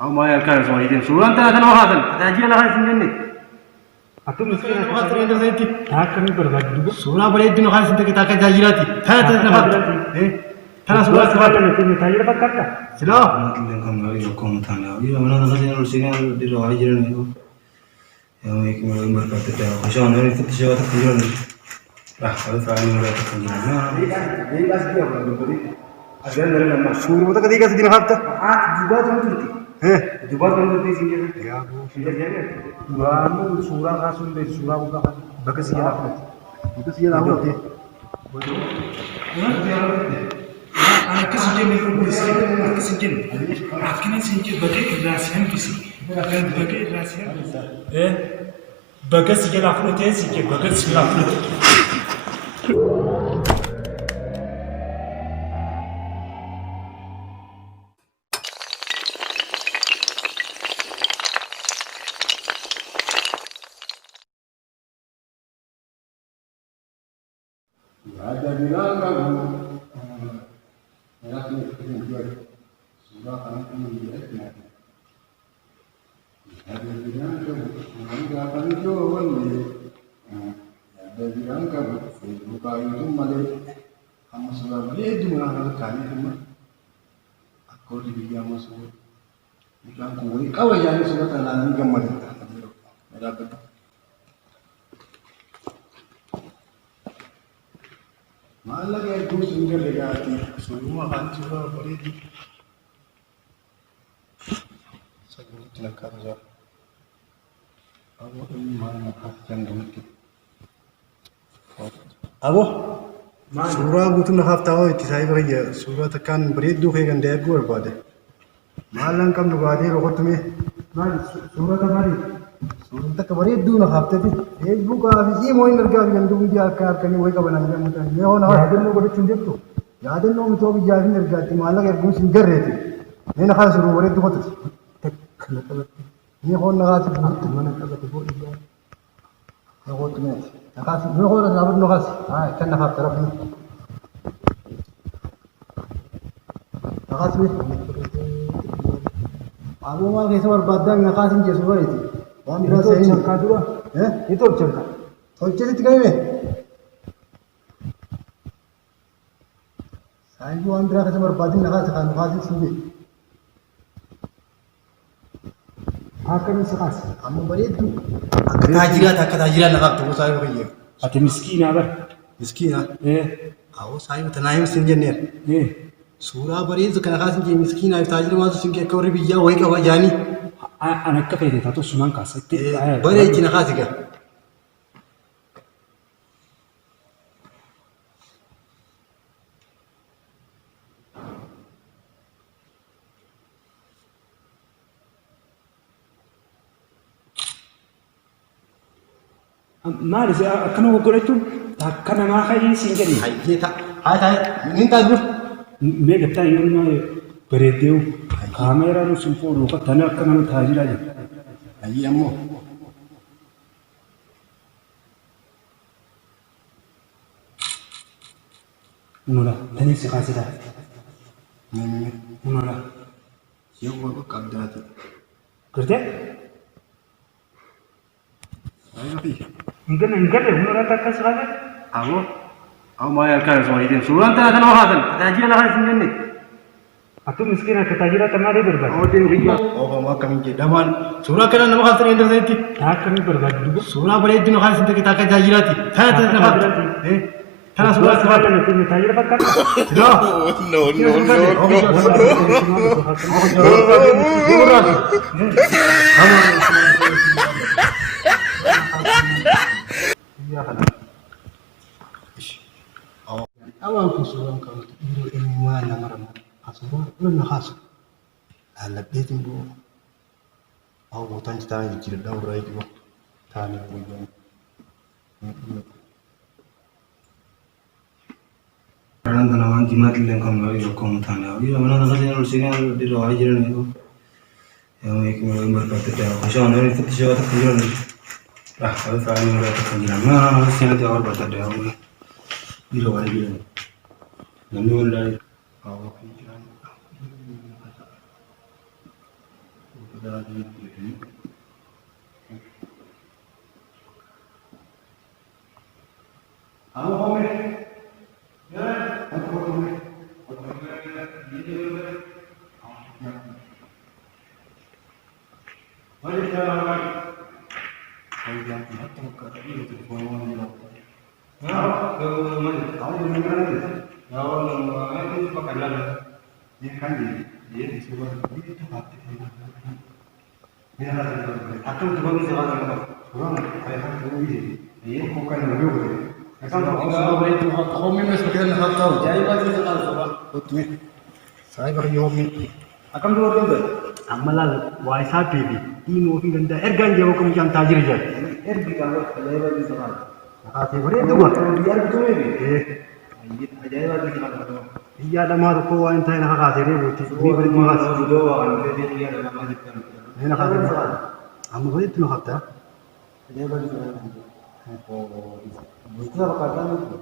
أو ما يركان سويدين سوران ترى كانوا هذا تاجي لا هاي سنجني atau mesti nak kau sering ada nanti tak kami berbagi surah boleh itu nak nanti kita akan jadi nanti tak tak surah surah nanti kita jadi apa kata sila mungkin kamu lagi hukum tanah ini mana nak jadi orang sini di luar aja ni yang ini kemarin berkata dia khusyuk ni itu siapa tak khusyuk ni lah kalau saya ni orang tak khusyuk ni ini kasih dia orang beri agar dari nama surah itu ketika segini hafta juga jangan turuti juga jangan turuti sini ya bu Baru surah kasun deh surah buka bagus sih lah tu. Anak kesenjin itu bisa, anak kesenjin. Akhirnya senjin bagai kerasian bisa, bagai kerasian bisa. Bagus sih lah tu sih, bagus sih lah tu. Ada bilang kamu, nak ni kerja, sudah kamu kerja. Ada bilang kamu, anda akan jual ni. Ada bilang kamu, buka itu malah kamu sudah beli itu mana kali cuma. Aku dibilang masuk, bilang kau kau yang sudah terlalu gambar. Ada betul. Malah kayak gue singgah legati, semua kan juga boleh di. Segini tidak kerja. Aku ini mana yang dulu. Aku surah butuh nak tahu itu saya beri surah tekan beri dua kali kan dia gue berpada. Malah kan juga ada rokok tu ni. Mari surah tu mari. Surah tak beri dua nak hafta tu. Facebook अभी मोइन लड़का अभी जंतु भी आकर करने वही का बनाने का मतलब ये हो ना यादन में बड़े चुंजे तो यादन में तो अभी यादन लड़का थी माला के गुण सिंगर रहे थे ये ना खास शुरू हो रहे तो होते ये हो ना खास बहुत मैंने कहा तो बहुत ये हो तो मैं खास ये हो ना अब ना खास हाँ चल ना खास तरफ में खास में आगू माल कैसे बार बादल ना खास इनके सुबह थी वहाँ भी खास सही ना दुआ itu cerita. Kalau cerita tiga ini, saya juga antara kasih berbanding nak kasih sendiri. Akan sekas. Kamu beri itu. Ketajiran nak tu saya beri. atau miskin apa? Miskin ah. Aku saya tanah yang sendiri ni. Surah beri itu kena kasih je miskin ah. Ketajiran masuk sendiri kau ribi jauh, kau wajani. Anak kafir itu sunan kasih. Beri je nak kasih ke? Mari saya akan aku itu takkan nama kaya singgah ni. Hai, ini tak dulu. Mereka tak yang mana berdeu kamera nu sempurna. Kau tanah akan mana tajir aja. Ayi ammo. Mula, tadi sekali dah. Mula, siapa aku kerja tu? kerja? Ayo pi. Enggak deh, mula tak sekali. أو ما يركان سويدين سوران ترى كانوا هذا تاجي لا هاي سنجني Atau miskin nak ketajiran temari berbagi. أو تين رجال Oh, kamu kami je. Daman surah kena nama kau sering nanti. Tak kami berbagi juga. Surah boleh itu nak nanti kita akan jadi nanti. Tak nak. Karena surah Surah nanti ketajiran apa kata? Awal kusuran kau itu ilmuwan nama asal belum khas. Alat dia tu, awak bukan cerita yang cerita orang itu, tanya punya. Karena tanaman jimat lengkap lagi hukum tanah. Iya mana nasi yang lulusnya di luar aja nih. Yang ikut berkata dia, khususnya orang itu siapa tak kenal. Lah, kalau saya yang berkata kenal, mana nasi yang dia berkata dia di luar aja nih. Nanti orang kau kenal. Udah lagi. Aku komen. Saya bagi hobi. Akan dua orang amalan waisa baby ini mungkin ganda ergan jauh kemudian tajir aja Ergi kalau lebar di sana. Makasih beri itu gua. Biar betul ini. Eh, Aja lagi sana. iya ada maru ko wa intai na kakasih ribu. Ini beri mas. Sudah akan dia dia dalam masjid kan. Ini nak kakasih. Amu beri itu nak kata. Lebar di sana. Oh, itu apa kata itu?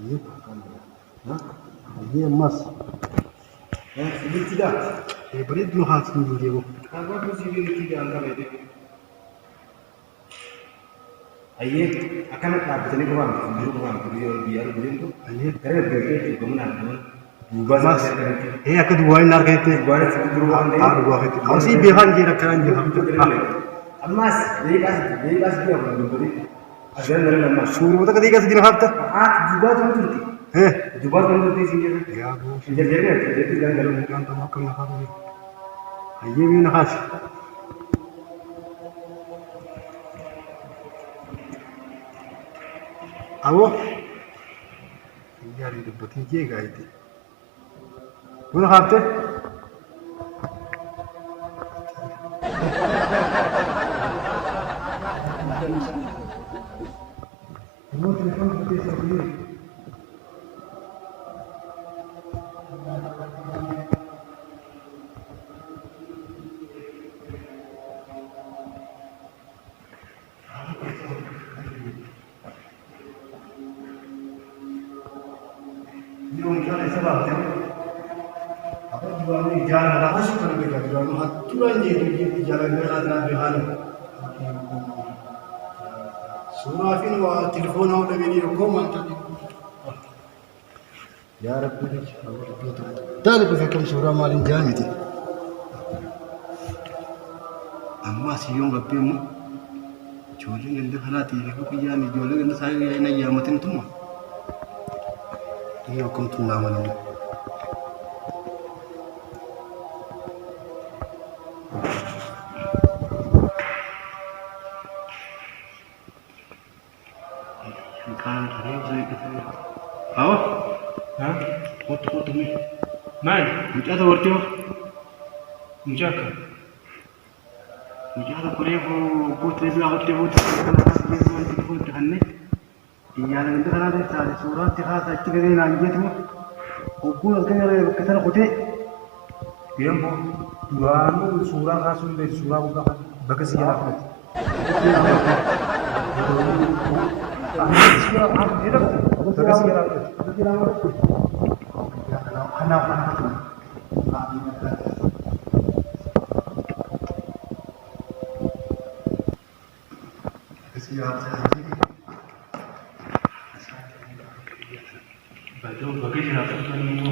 Ayo. Hah? Ayo mas. Sedikit tidak. Beri itu nak khas ni dia. Apa tu sedikit tidak angkat itu? Ayah akan apa sini kawan? Biar tu. Ayo. Kerana berarti itu mana teman? Dua Mas. Aku dua ini nak kete. Dua itu beruang deh. Dua kete. Kau si bihan je nak kerana bihan. Mas, ini kas dia orang beri. Ada nama mas. Suruh tak ketika segini hafta. Juga tu tu. Juga tu tu sini. Ya bu. Jadi jangan Bukan tahu kenapa ni. Ayo ni nak khas. Awo. Yari debat ni je gaya itu. Mana hafta? Kamu telefon kita sendiri. Yung jalan sebab tu, apa jual ni jalan apa sih kalau kita jual mah turan je tu jalan berada di hal. Surah fin wa telefon awal bini rukom antara. Ya Rabbi, dah lepas fikir surah malin jam itu. Amma si yung Rabbi mu, jualan ganda halati, aku kerja ni jualan ganda saya yang nak yamatin tu mah. Ini hukum tunangan ini. Kan hari ini kita. Apa? Hah? Foto ni. Man, Macam ada waktu. mujakan. Macam ada korek foto ni lah waktu foto. Foto ni. Iya, nanti kan ada cari surat, cakap saya cakap ni nanti tu. Aku nak kena kesana kote. Biar mo dua mu surah kasun dari surah buka bagas ya. Surah apa dia? Bagas ya. Anak. Siap saya. Betul, bagai jelas kan mu.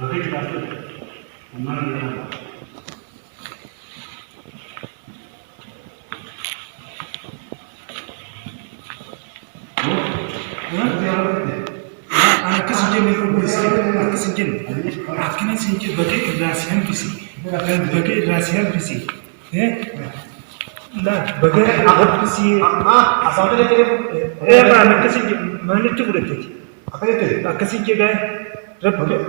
Bagai jelas. Mana dia? Anak kesenjin itu bersih, anak kesenjin. Akhirnya senjin bagai rahasian bersih, bagai rahasian bersih. Nah, bagai alat bersih. Asal dia kira. Anak kesenjin mana tu berarti? Apa itu? Kesenjin kan?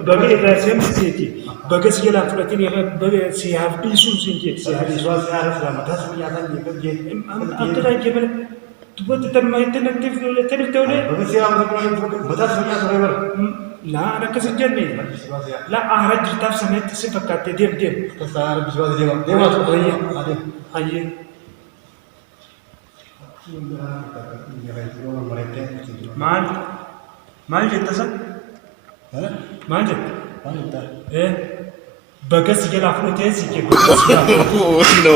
Bagai rahasian bersih ti. Bagai segala berarti ni bagai sihat bisu senjin, sihat bisu. Surat saya selamat. Dah semuanya akan dikerjain. Apa lagi mana? تبغى تتنمى تنكتب تقول بس يا عم بتا سمع صغير لا انا كسجلني لا اهرج تاف سنه سفكات ديم تصار بسواس دي ما تقولي هاي مال جت سب مال جت ايه بقى سجل افرو تيسي كي no.